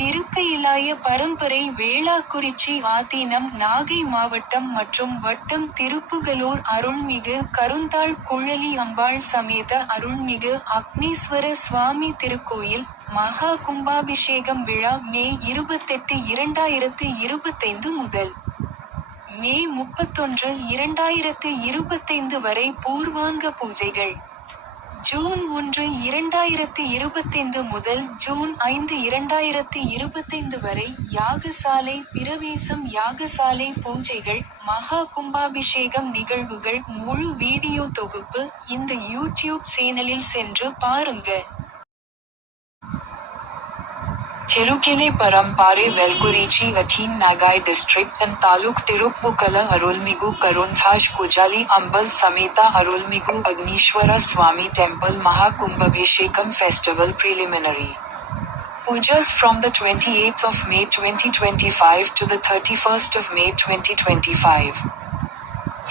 திருக்கயிலாய பரம்பரை வேளாக்குறிச்சி ஆதீனம் நாகை மாவட்டம் மற்றும் வட்டம் திருப்புகலூர் அருள்மிகு கருந்தாள் குழலி அம்பாள் சமேத அருள்மிகு அக்னீஸ்வர சுவாமி திருக்கோயில் மகா கும்பாபிஷேகம் விழா மே 28, 2025 முதல் மே 31, 2025 வரை பூர்வாங்க பூஜைகள். ஜூன் 1, 2025 முதல் ஜூன் 5, 2025 வரை யாகசாலை பிரவேசம் யாகசாலை பூஜைகள் மகா கும்பாபிஷேகம் நிகழ்வுகள் முழு வீடியோ தொகுப்பு இந்த யூடியூப் சேனலில் சென்று பாருங்க. थिरुकेले परंपारे वेलकुरिची अथीन नागाई डिस्ट्रिक्ट and तालुक तिरुप्पुकला अरुलमिगु करुंथाज कुजाली अंबल समेता अरुलमिगु अग्नीश्वरा स्वामी temple Mahakumbhabhishekam festival preliminary pujas from the 28th of May 2025 to the 31st of May 2025.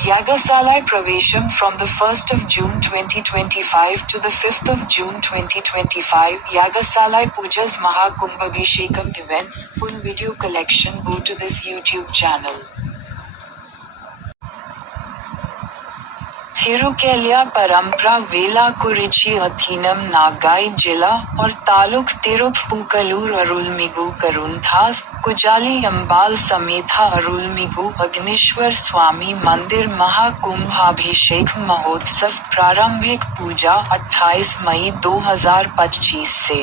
Yagasalai Pravesham from the 1st of June 2025 to the 5th of June 2025. Yagasalai Pujas Mahakumbhabhishekam events. Full video collection go to this YouTube channel. थिरुकेलिया परंपरा वेलाकुरिची अधीनम नागाई जिला और तालुक तिरुप्पुकलूर अरुलमिगु करुंथास कुजाली अंबाल समेता अरुलमिगु अग्नीश्वर स्वामी मंदिर महाकुंभाभिषेक महोत्सव प्रारंभिक पूजा 28 मई 2025 से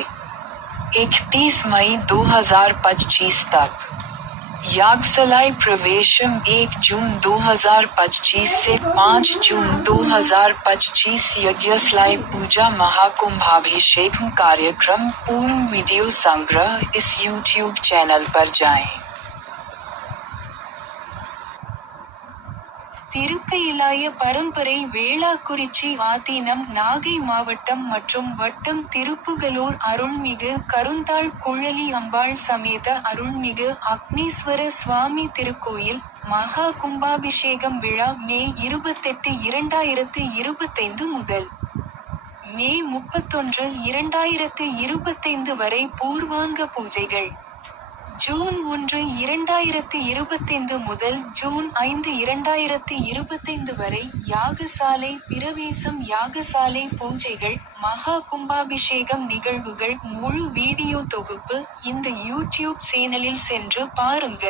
31 मई 2025 तक। यागसलाई प्रवेशम 1 जून 2025 से 5 जून 2025। यज्ञसलाई पूजा महाकुंभाभिषेक कार्यक्रम पूर्ण वीडियो संग्रह इस यूट्यूब चैनल पर जाएं। திருக்கயிலாய பரம்பரை வேளாக்குறிச்சி ஆதீனம் நாகை மாவட்டம் மற்றும் வட்டம் திருப்புகலூர் அருள்மிகு கருந்தாள் குழலி அம்பாள் சமேத அருள்மிகு அக்னீஸ்வர சுவாமி திருக்கோயில் மகா கும்பாபிஷேகம் விழா மே 28, 2025 முதல் மே 31, 2025 வரை பூர்வாங்க பூஜைகள். ஜூன் 1, 2025 முதல் ஜூன் 5, 2025 வரை யாகசாலை பிரவேசம் யாகசாலை பூஜைகள் மகா கும்பாபிஷேகம் நிகழ்வுகள் முழு வீடியோ தொகுப்பு இந்த யூடியூப் சேனலில் சென்று பாருங்க.